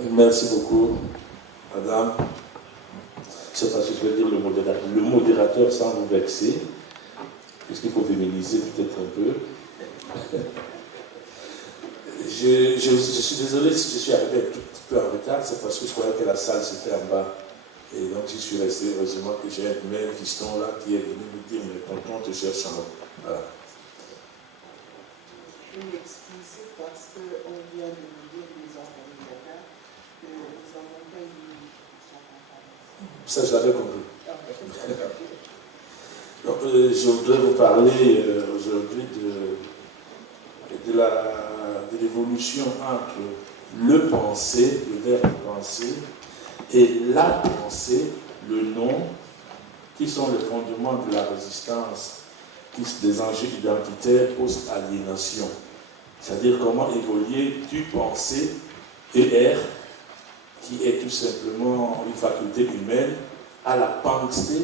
Merci beaucoup, madame. Je ne sais pas si je vais dire le modérateur sans vous vexer, puisqu'il faut féminiser peut-être un peu. Je suis désolé si je suis arrivé un tout petit peu en retard, c'est parce que je croyais que la salle c'était en bas. Et donc j'y suis resté. Heureusement que j'ai un même fiston là qui est venu me dire, mais tonton te cherche en haut. Voilà. Je m'excuse parce qu'on vient de nous dire les organisateurs que nous n'avons pas eu ça, je l'avais compris. Donc, je voudrais vous parler aujourd'hui de l'évolution entre le penser, le verbe penser, et la pensée, le nom, qui sont les fondements de la résistance, des enjeux identitaires post-aliénation. C'est-à-dire comment évoluer du penser, ER, qui est tout simplement une faculté humaine, à la pensée,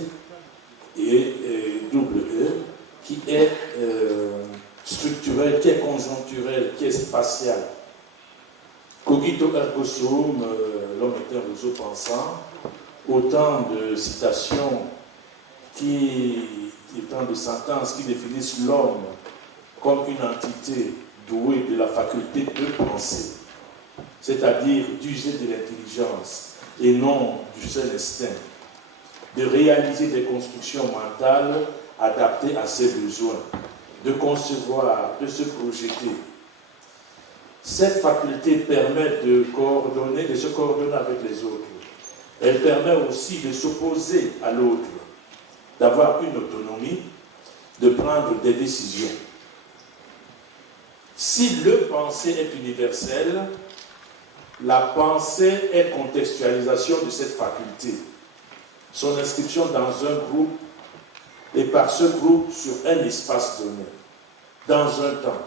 et double E, qui est structurelle, qui est conjoncturelle, qui est spatiale. Cogito ergo sum, l'homme est un oiseau pensant, autant de citations autant de sentences qui définissent l'homme comme une entité douée de la faculté de penser, c'est-à-dire d'user de l'intelligence et non du seul instinct, de réaliser des constructions mentales adaptées à ses besoins, de concevoir, de se projeter. Cette faculté permet de se coordonner avec les autres. Elle permet aussi de s'opposer à l'autre, d'avoir une autonomie, de prendre des décisions. Si le penser est universel, la pensée est contextualisation de cette faculté, son inscription dans un groupe et par ce groupe sur un espace donné, dans un temps.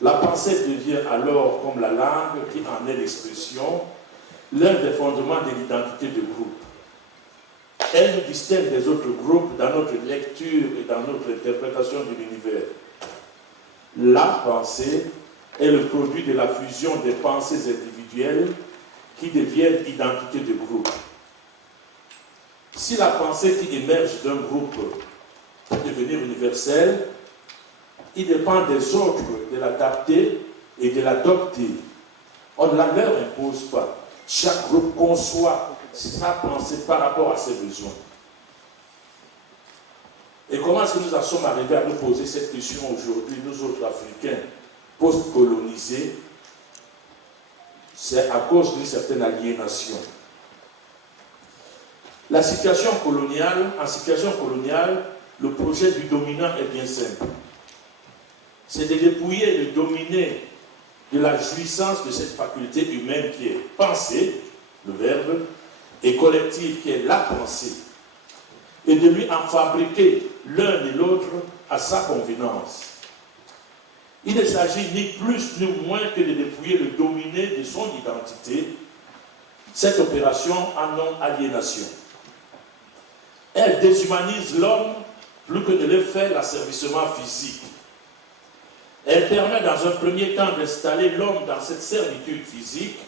La pensée devient alors, comme la langue qui en est l'expression, l'un des fondements de l'identité de groupe. Elle nous distingue des autres groupes dans notre lecture et dans notre interprétation de l'univers. La pensée est le produit de la fusion des pensées individuelles qui deviennent identité de groupe. Si la pensée qui émerge d'un groupe peut devenir universelle, il dépend des autres de l'adapter et de l'adopter. On ne la leur impose pas. Chaque groupe conçoit sa pensée par rapport à ses besoins. Et comment est-ce que nous en sommes arrivés à nous poser cette question aujourd'hui, nous autres Africains, post-colonisés? C'est à cause d'une certaine aliénation. En situation coloniale, le projet du dominant est bien simple. C'est de dépouiller le dominé de la jouissance de cette faculté humaine qui est pensée, le verbe, et collective qui est la pensée, et de lui en fabriquer l'un et l'autre à sa convenance. Il ne s'agit ni plus ni moins que de dépouiller le dominé de son identité, cette opération en non-aliénation. Elle déshumanise l'homme plus que de le faire l'asservissement physique. Elle permet dans un premier temps d'installer l'homme dans cette servitude physique,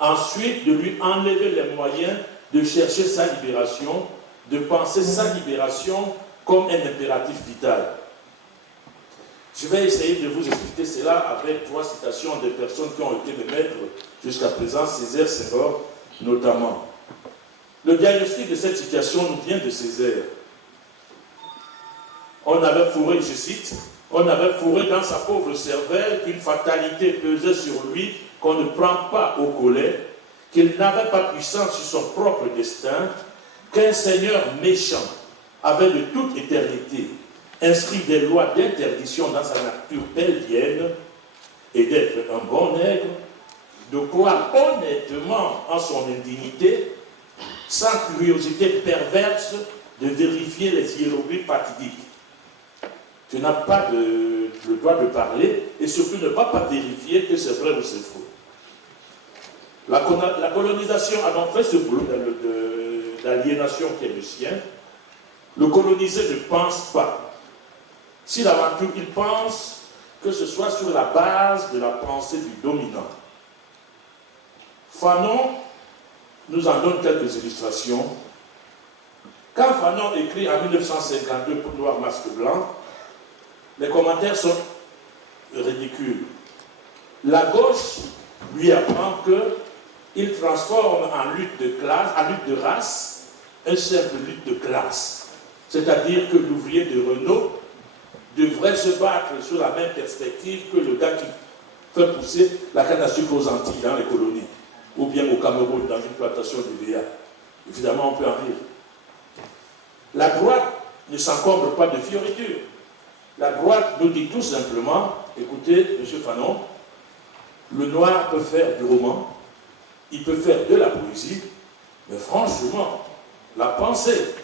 ensuite de lui enlever les moyens de chercher sa libération, de penser sa libération comme un impératif vital. Je vais essayer de vous expliquer cela avec 3 citations des personnes qui ont été mes maîtres jusqu'à présent, Césaire, Senghor notamment. Le diagnostic de cette situation nous vient de Césaire. On avait fourré, je cite, on avait fourré dans sa pauvre cervelle qu'une fatalité pesait sur lui qu'on ne prend pas au collet, qu'il n'avait pas puissance sur son propre destin, qu'un Seigneur méchant avait de toute éternité inscrit des lois d'interdiction dans sa nature pelvienne et d'être un bon nègre, de croire honnêtement en son indignité, sans curiosité perverse de vérifier les hiéroglyphes fatidiques. Tu n'as pas le droit de parler et surtout ne va pas vérifier que c'est vrai ou c'est faux. La colonisation a donc fait ce boulot d'aliénation qui est le sien. Le colonisé ne pense pas. Si l'aventure, il pense que ce soit sur la base de la pensée du dominant. Fanon nous en donne quelques illustrations. Quand Fanon écrit en 1952 pour Noir Masque Blanc, les commentaires sont ridicules. La gauche lui apprend qu'il transforme en lutte de classe, en lutte de race, une simple lutte de classe. C'est-à-dire que l'ouvrier de Renault devrait se battre sur la même perspective que le gars qui fait pousser la canne à sucre aux Antilles, dans les colonies, ou bien au Cameroun, dans une plantation de VA. Évidemment, on peut en rire. La droite ne s'encombre pas de fioritures. La droite nous dit tout simplement, écoutez, M. Fanon, le noir peut faire du roman, il peut faire de la poésie, mais franchement, la pensée,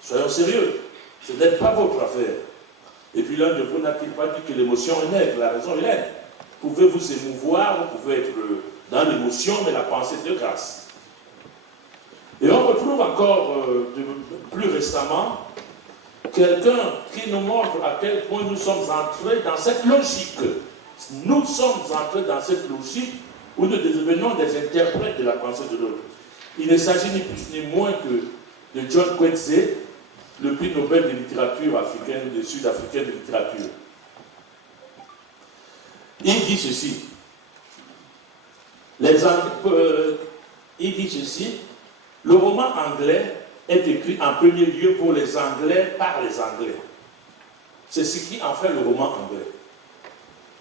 soyons sérieux, ce n'est pas votre affaire. Et puis l'un de vous n'a-t-il pas dit que l'émotion est nègre, la raison est laide. Vous pouvez vous émouvoir, vous pouvez être dans l'émotion, mais la pensée est de grâce. Et on retrouve encore plus récemment quelqu'un qui nous montre à quel point nous sommes entrés dans cette logique. Nous sommes entrés dans cette logique où nous devenons des interprètes de la pensée de l'autre. Il ne s'agit ni plus ni moins que de John Coetzee, le prix Nobel de littérature africaine, de sud-africaine de littérature. Il dit ceci. Il dit ceci. Le roman anglais est écrit en premier lieu pour les Anglais par les Anglais. C'est ce qui en fait le roman anglais.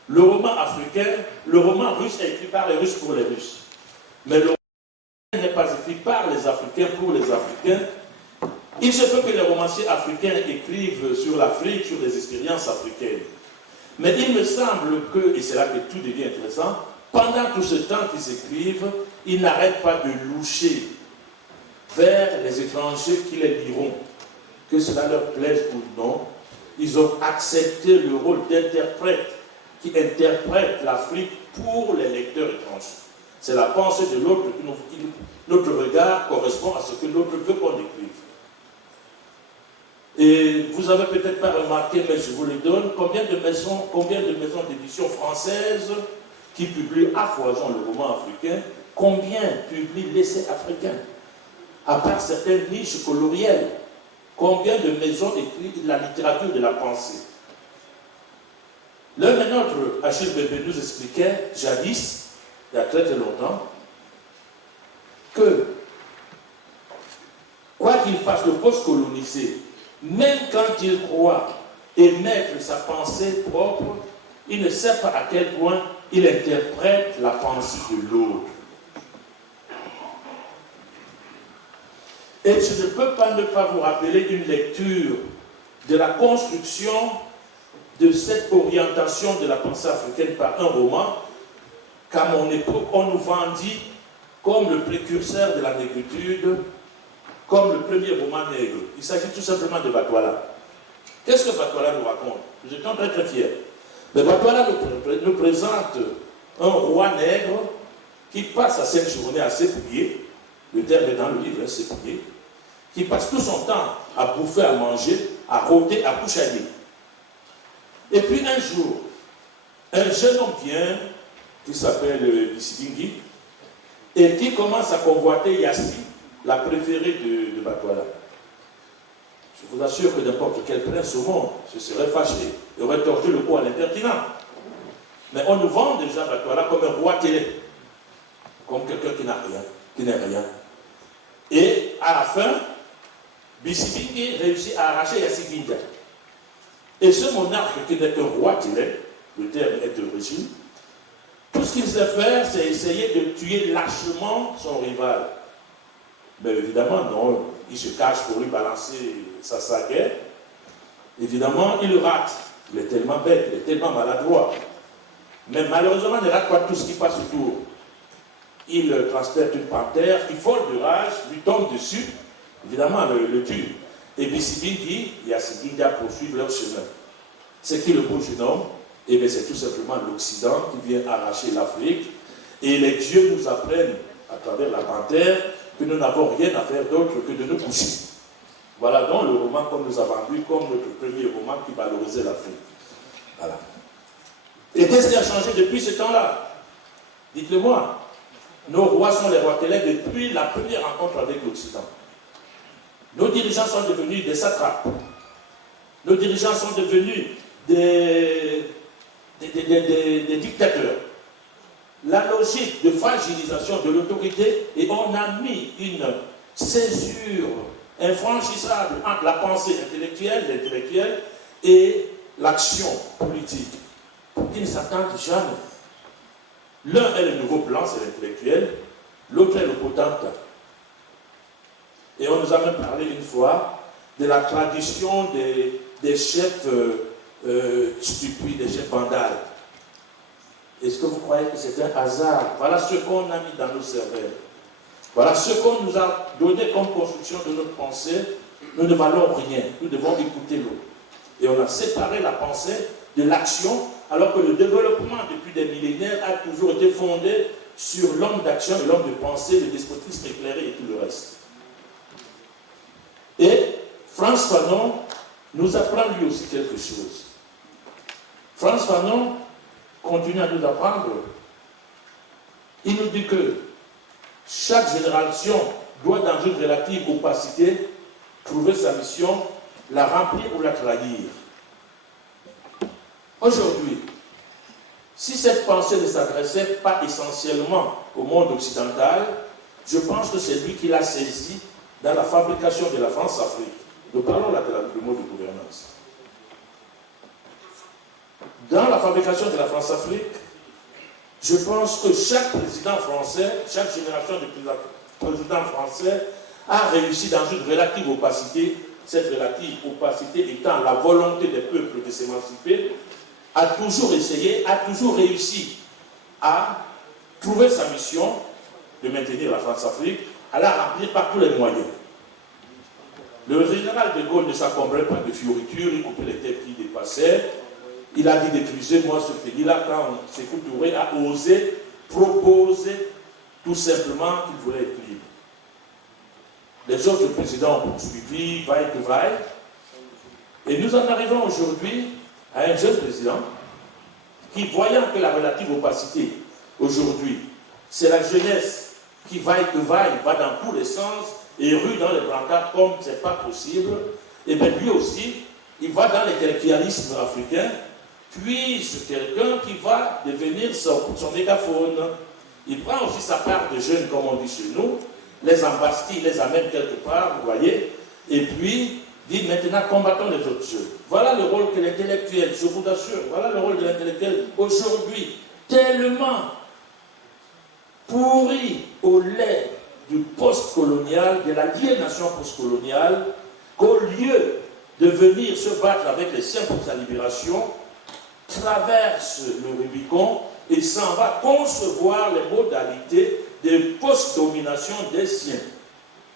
Le roman africain, le roman russe est écrit par les Russes pour les Russes. Mais le roman n'est pas écrit par les Africains pour les Africains. Il se peut que les romanciers africains écrivent sur l'Afrique, sur les expériences africaines. Mais il me semble que, et c'est là que tout devient intéressant, pendant tout ce temps qu'ils écrivent, ils n'arrêtent pas de loucher vers les étrangers qui les liront. Que cela leur plaise ou non, ils ont accepté le rôle d'interprète qui interprète l'Afrique pour les lecteurs étrangers. C'est la pensée de l'autre qui notre regard correspond à ce que l'autre veut qu'on écrive. Et vous avez peut-être pas remarqué, mais je vous le donne, combien de maisons d'édition françaises qui publient à foison le roman africain, combien publient l'essai africain, à part certaines niches colorielles, combien de maisons écrivent la littérature de la pensée. L'un des nôtres, Achille Bébé, nous expliquait jadis, il y a très très longtemps, que quoi qu'il fasse le post-colonisé, même quand il croit émettre sa pensée propre, il ne sait pas à quel point il interprète la pensée de l'autre. Et je ne peux pas ne pas vous rappeler une lecture de la construction de cette orientation de la pensée africaine par un roman qu'à mon époque, on nous vendit comme le précurseur de la négritude, comme le premier roman nègre. Il s'agit tout simplement de Batouala. Qu'est-ce que Batouala nous raconte? Je suis très très fier. Mais Batouala nous présente un roi nègre qui passe à cette journée à s'épouiller, le terme est dans le livre, s'épouiller, qui passe tout son temps à bouffer, à manger, à rôder, à couchailler. Et puis un jour, un jeune homme vient, qui s'appelle Bissidingui, et qui commence à convoiter Yassi, la préférée de Batouala. Je vous assure que n'importe quel prince au monde se serait fâché et aurait tordu le cou à l'impertinent. Mais on nous vend déjà Batouala comme un roi télé, comme quelqu'un qui n'a rien, qui n'est rien. Et à la fin, Bissidingui réussit à arracher Yassi Gindia. Et ce monarque qui n'est qu'un roi télé, le terme est d'origine, tout ce qu'il sait faire, c'est essayer de tuer lâchement son rival. Mais évidemment, non, il se cache pour lui balancer sa guerre. Évidemment, il rate. Il est tellement bête, il est tellement maladroit. Mais malheureusement, il ne rate pas tout ce qui passe autour. Il transperce une panthère qui, folle de rage, lui tombe dessus. Évidemment, le tue. Et Bissidingui et Yassi Gindia poursuivent leur chemin. C'est qui le beau jeune homme? Eh bien, c'est tout simplement l'Occident qui vient arracher l'Afrique. Et les dieux nous apprennent, à travers la panthère, que nous n'avons rien à faire d'autre que de nous coucher. Voilà donc le roman qu'on nous a vendu comme notre premier roman qui valorisait l'Afrique. Voilà. Et qu'est-ce qui a changé depuis ce temps-là? Dites-le-moi. Nos rois sont les rois télèques depuis la première rencontre avec l'Occident. Nos dirigeants sont devenus des satrapes. Nos dirigeants sont devenus des dictateurs. La logique de fragilisation de l'autorité, et on a mis une césure infranchissable entre la pensée intellectuelle et l'action politique, pour qu'ils ne s'attendent jamais. L'un est le nouveau plan, c'est l'intellectuel, l'autre est le potentat. Et on nous a même parlé une fois de la tradition des chefs stupides, des chefs vandales. Est-ce que vous croyez que c'est un hasard? Voilà ce qu'on a mis dans nos cervelles. Voilà ce qu'on nous a donné comme construction de notre pensée. Nous ne valons rien. Nous devons écouter l'autre. Et on a séparé la pensée de l'action, alors que le développement depuis des millénaires a toujours été fondé sur l'homme d'action et l'homme de pensée, le despotisme éclairé et tout le reste. Et Frantz Fanon nous apprend lui aussi quelque chose. Frantz Fanon continue à nous apprendre. Il nous dit que chaque génération doit, dans une relative opacité, trouver sa mission, la remplir ou la trahir. Aujourd'hui, si cette pensée ne s'adressait pas essentiellement au monde occidental, je pense que c'est lui qui l'a saisi dans la fabrication de la France-Afrique. Nous parlons là du mot de gouvernance. Dans la fabrication de la France-Afrique, je pense que chaque président français, chaque génération de présidents français a réussi dans une relative opacité, cette relative opacité étant la volonté des peuples de s'émanciper, a toujours essayé, a toujours réussi à trouver sa mission de maintenir la France-Afrique, à la remplir par tous les moyens. Le général de Gaulle ne s'encombrait pas de fioritures, il coupait les têtes qui dépassaient. Il a dit d'épuiser, moi, ce pays-là, quand Sékou Touré a osé proposer tout simplement qu'il voulait être libre. Les autres présidents ont poursuivi, vaille que vaille. Et nous en arrivons aujourd'hui à un jeune président qui, voyant que la relative opacité, aujourd'hui, c'est la jeunesse qui vaille que vaille, va dans tous les sens et rue dans les brancards comme ce n'est pas possible, et bien lui aussi, il va dans l'intellectualisme africain, puisse quelqu'un qui va devenir son mégaphone. Il prend aussi sa part de jeunes, comme on dit chez nous, les embastille, les amène quelque part, vous voyez, et puis dit maintenant combattons les autres jeunes. Voilà le rôle que l'intellectuel, je vous assure, voilà le rôle de l'intellectuel aujourd'hui, tellement pourri au lait du post-colonial, de l'aliénation post-coloniale, qu'au lieu de venir se battre avec les siens pour sa libération, traverse le Rubicon et s'en va concevoir les modalités de post-domination des siens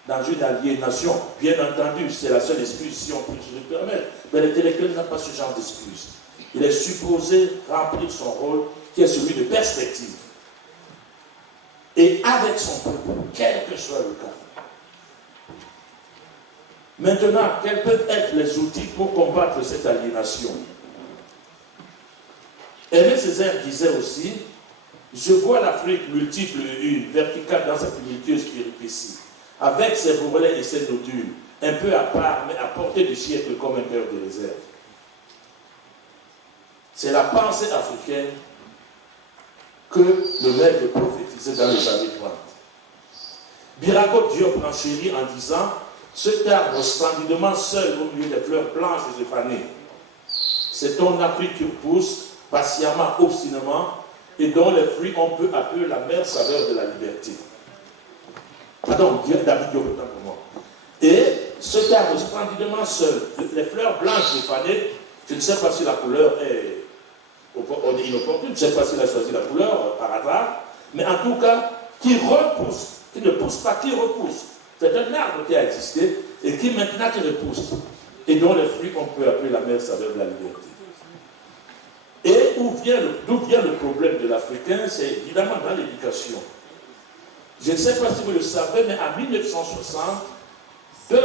dans une aliénation. Bien entendu, c'est la seule excuse, si on peut se le permettre, mais l'intellectuel n'a pas ce genre d'excuse. Il est supposé remplir son rôle qui est celui de perspective. Et avec son peuple, quel que soit le cas. Maintenant, quels peuvent être les outils pour combattre cette aliénation? Aimé Césaire disait aussi, je vois l'Afrique multiple et une, verticale dans sa tumultueuse péripétie, avec ses bourrelets et ses nodules, un peu à part, mais à portée de siècle comme un cœur de réserve. C'est la pensée africaine que le maître prophétisait dans les années 30. Birago Diop renchérit en disant, cet arbre splendidement seul au milieu des fleurs blanches et fanées, c'est ton Afrique qui pousse patiemment, obstinément, et dont les fruits ont peu à peu la mère saveur de la liberté. Pardon, David Diop, autant pour moi. Et cet arbre splendidement seul, les fleurs blanches et fanées, je ne sais pas si la couleur est inopportune, je ne sais pas s'il a choisi la couleur par hasard, mais en tout cas, qui repousse, qui ne pousse pas, qui repousse. C'est un arbre qui a existé et qui maintenant qui repousse, et dont les fruits ont peu à peu la mère saveur de la liberté. Et d'où vient le problème de l'Africain, c'est évidemment dans l'éducation. Je ne sais pas si vous le savez, mais en 1960, 2%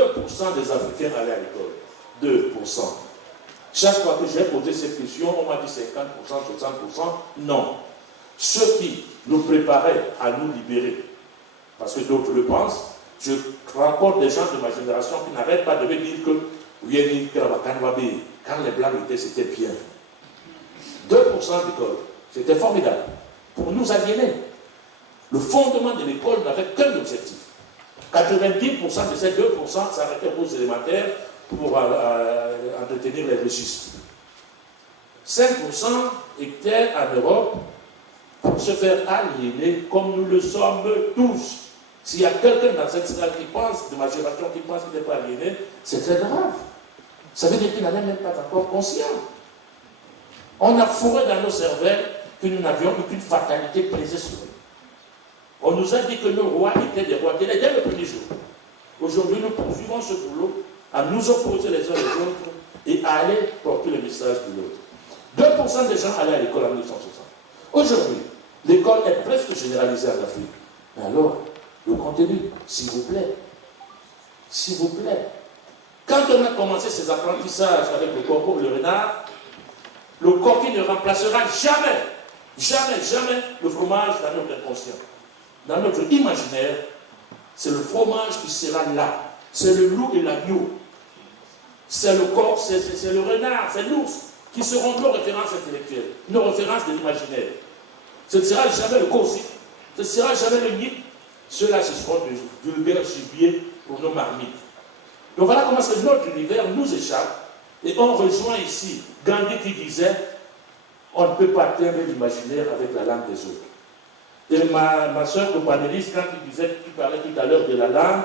des Africains allaient à l'école. 2%. Chaque fois que j'ai posé cette question, on m'a dit 50%, 60%. Non. ceux qui nous préparaient à nous libérer, parce que d'autres le pensent, je rencontre des gens de ma génération qui n'arrêtent pas de me dire que quand les Blancs étaient, c'était bien. 2% d'école, c'était formidable. Pour nous aliéner, le fondement de l'école n'avait qu'un objectif. 90% de ces 2% s'arrêtaient aux cours élémentaires pour entretenir les registres. 5% étaient en Europe pour se faire aliéner comme nous le sommes tous. S'il y a quelqu'un dans cette salle qui pense, de ma génération qui pense qu'il n'est pas aliéné, c'est très grave. Ça veut dire qu'il n'en est même pas encore conscient. On a fourré dans nos cervelles que nous n'avions aucune fatalité présée sur nous. On nous a dit que nos rois étaient des rois dès le premier jour. Aujourd'hui, nous poursuivons ce boulot à nous opposer les uns les autres et à aller porter le message de l'autre. 2% des gens allaient à l'école en 1960. Aujourd'hui, l'école est presque généralisée en Afrique. Mais alors, le contenu, s'il vous plaît. S'il vous plaît. Quand on a commencé ces apprentissages avec le corbeau, le renard, le coquille ne remplacera jamais le fromage dans notre inconscient. Dans notre imaginaire, c'est le fromage qui sera là. C'est le loup et l'agneau. C'est le corps, c'est le renard, c'est l'ours, qui seront nos références intellectuelles, nos références de l'imaginaire. Ce ne sera jamais le corsi, ce ne sera jamais le nid. Ceux-là, ce seront de vulgaires gibier pour nos marmites. Donc voilà comment c'est notre univers nous échappe. Et on rejoint ici Gandhi qui disait on ne peut pas atteindre l'imaginaire avec la langue des autres. Et ma soeur copanéliste, quand tu parlais tout à l'heure de la langue,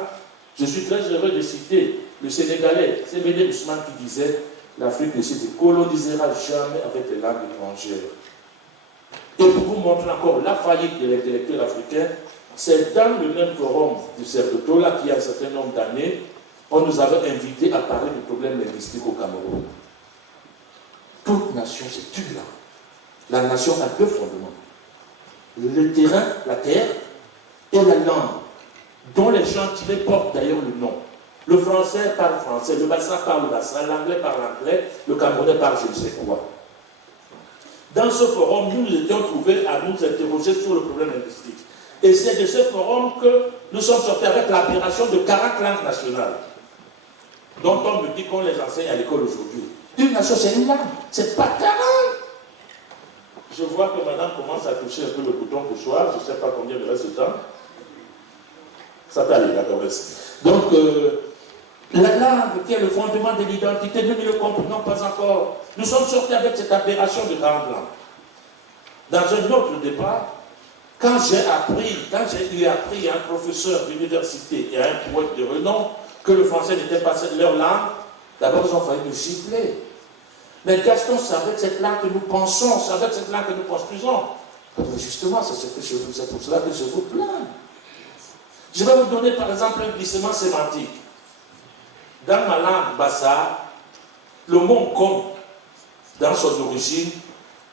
je suis très heureux de citer le Sénégalais, Sémédé Ousmane, qui disait l'Afrique ne se décolonisera jamais avec les langues étrangères. Et pour vous montrer encore la faillite de l'intellectuel africain, c'est dans le même forum du Cerdotola qui, il y a un certain nombre d'années, on nous avait invités à parler du problème linguistique au Cameroun. Toute nation, c'est une langue. La nation a deux fondements. Le terrain, la terre, et la langue, dont les gens tirés portent d'ailleurs le nom. Le français parle français, le bassin parle le bassin, l'anglais parle l'anglais, le camerounais parle je ne sais quoi. Dans ce forum, nous nous étions trouvés à nous interroger sur le problème linguistique. Et c'est de ce forum que nous sommes sortis avec l'aberration de 40 langues nationales, dont on me dit qu'on les enseigne à l'école aujourd'hui. Une nation, c'est une langue, c'est pas 40. Je vois que madame commence à toucher un peu le bouton pour soir, je ne sais pas combien il reste de temps. Ça peut aller, d'accord, merci. Donc, la langue qui est le fondement de l'identité, nous ne le comprenons pas encore. Nous sommes sortis avec cette aberration de 40 langues. Dans un autre débat, quand j'ai eu appris à un professeur d'université et à un poète de renom que le français n'était pas leur langue, d'abord ils ont failli nous gifler. Mais Gaston, c'est avec cette langue que nous pensons, c'est avec cette langue que nous construisons. Justement, c'est pour cela que je vous plains. Je vais vous donner par exemple un glissement sémantique. Dans ma langue bassa, le mot com, dans son origine,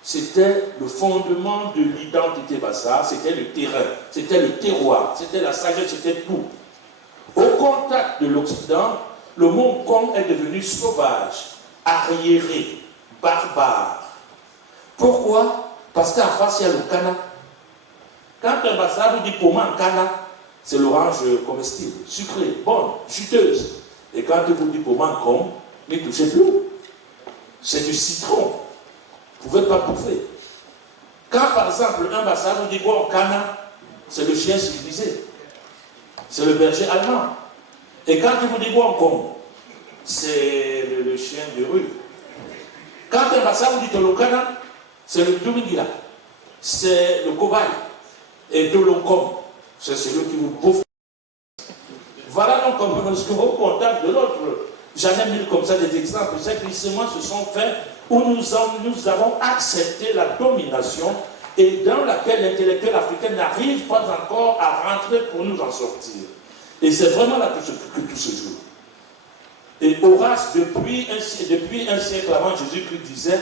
c'était le fondement de l'identité bassa, c'était le terrain, c'était le terroir, c'était la sagesse, c'était tout. Au contact de l'Occident, le mot com est devenu sauvage, arriéré, barbare. Pourquoi? Parce qu'en face, il y a le cana. Quand un bassa vous dit poma en cana, c'est l'orange comestible, sucrée, bonne, juteuse. Et quand il vous dit poma en com, n'y touchez plus. C'est du citron. Vous ne pouvez pas bouffer. Quand par exemple un bassa vous dit quoi en cana, c'est le chien civilisé. C'est le berger allemand. Et quand il vous dit quoi en com, c'est le chien de rue. Quand un bassa vous dit Tolokana, c'est le Dumingila, c'est le cobaye. Et Tolocom, c'est celui qui vous bouffe. Voilà donc comme ce au contact de l'autre. J'en ai mis comme ça des exemples. Ces glissements se sont faits où nous avons accepté la domination et dans laquelle l'intellectuel africain n'arrive pas encore à rentrer pour nous en sortir. Et c'est vraiment là que tout se joue. Et Horace, depuis un siècle avant Jésus-Christ, disait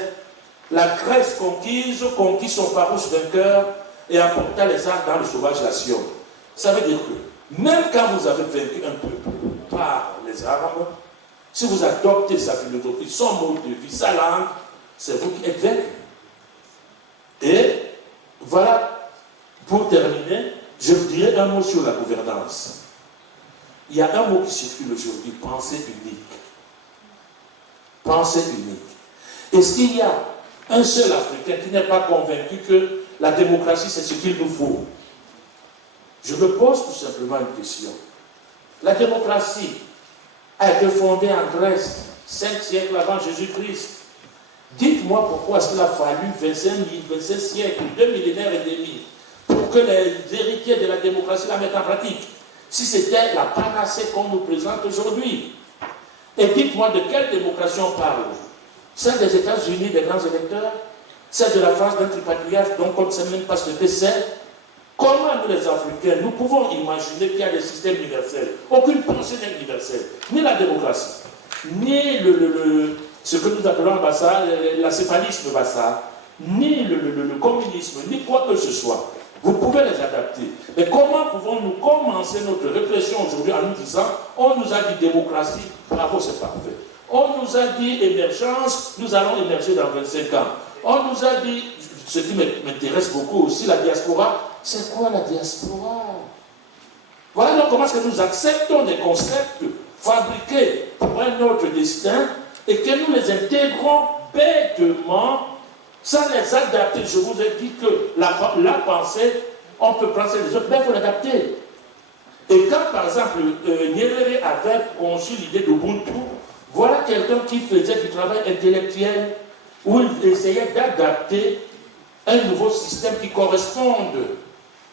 la Grèce conquit son farouche vainqueur et emporta les armes dans le sauvage nation. Ça veut dire que même quand vous avez vaincu un peuple par les armes, si vous adoptez sa philosophie, son mode de vie, sa langue, c'est vous qui êtes vaincu. Et Voilà, pour terminer, je vous dirai un mot sur la gouvernance. Il y a un mot qui circule aujourd'hui, pensée unique. Pensée unique. Est-ce qu'il y a un seul Africain qui n'est pas convaincu que la démocratie, c'est ce qu'il nous faut? Je me pose tout simplement une question. La démocratie a été fondée en Grèce, 5 siècles avant Jésus-Christ. Dites-moi pourquoi est-ce qu'il a fallu 25 siècles, 2 millénaires et demi, pour que les héritiers de la démocratie la mettent en pratique, si c'était la panacée qu'on nous présente aujourd'hui. Et dites-moi de quelle démocratie on parle? Celle des États-Unis, des grands électeurs? Celle de la France d'un tripatriarche dont on ne sait même pas ce que c'est? Comment nous les Africains, nous pouvons imaginer qu'il y a des systèmes universels? Aucune pensée n'est universelle. Ni la démocratie, ni ce que nous appelons l'acéphalisme Bassar, ni le communisme, ni quoi que ce soit. Vous pouvez les adapter. Mais comment pouvons-nous commencer notre réflexion aujourd'hui en nous disant, on nous a dit démocratie, bravo, c'est parfait. On nous a dit émergence, nous allons émerger dans 25 ans. On nous a dit, ce qui m'intéresse beaucoup aussi, la diaspora. C'est quoi la diaspora? Voilà donc comment est-ce que nous acceptons des concepts fabriqués pour un autre destin et que nous les intégrons bêtement sans les adapter. Je vous ai dit que la pensée, on peut penser les autres, mais il faut l'adapter. Et quand, par exemple, Nyerere avait conçu l'idée d'Ubuntu, voilà quelqu'un qui faisait du travail intellectuel où il essayait d'adapter un nouveau système qui corresponde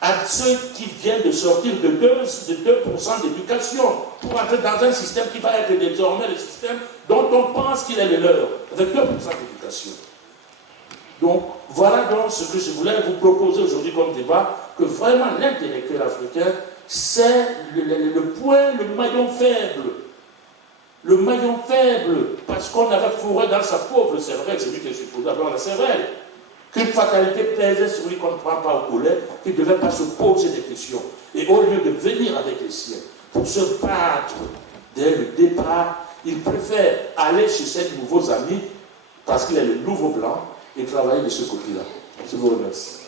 à ceux qui viennent de sortir de 2% d'éducation pour entrer dans un système qui va être désormais le système dont on pense qu'il est le leur, avec 2% d'éducation. Donc, voilà donc ce que je voulais vous proposer aujourd'hui comme débat, que vraiment l'intellectuel africain, c'est le point, le maillon faible. Le maillon faible, parce qu'on avait fourré dans sa pauvre cervelle, c'est lui qui est supposé avoir la cervelle, qu'une fatalité pesait sur lui qu'on ne prend pas au collet, qu'il ne devait pas se poser des questions. Et au lieu de venir avec les siens, pour se battre dès le départ, il préfère aller chez ses nouveaux amis, parce qu'il est le nouveau blanc, et travailler de ce côté-là. Je vous remercie.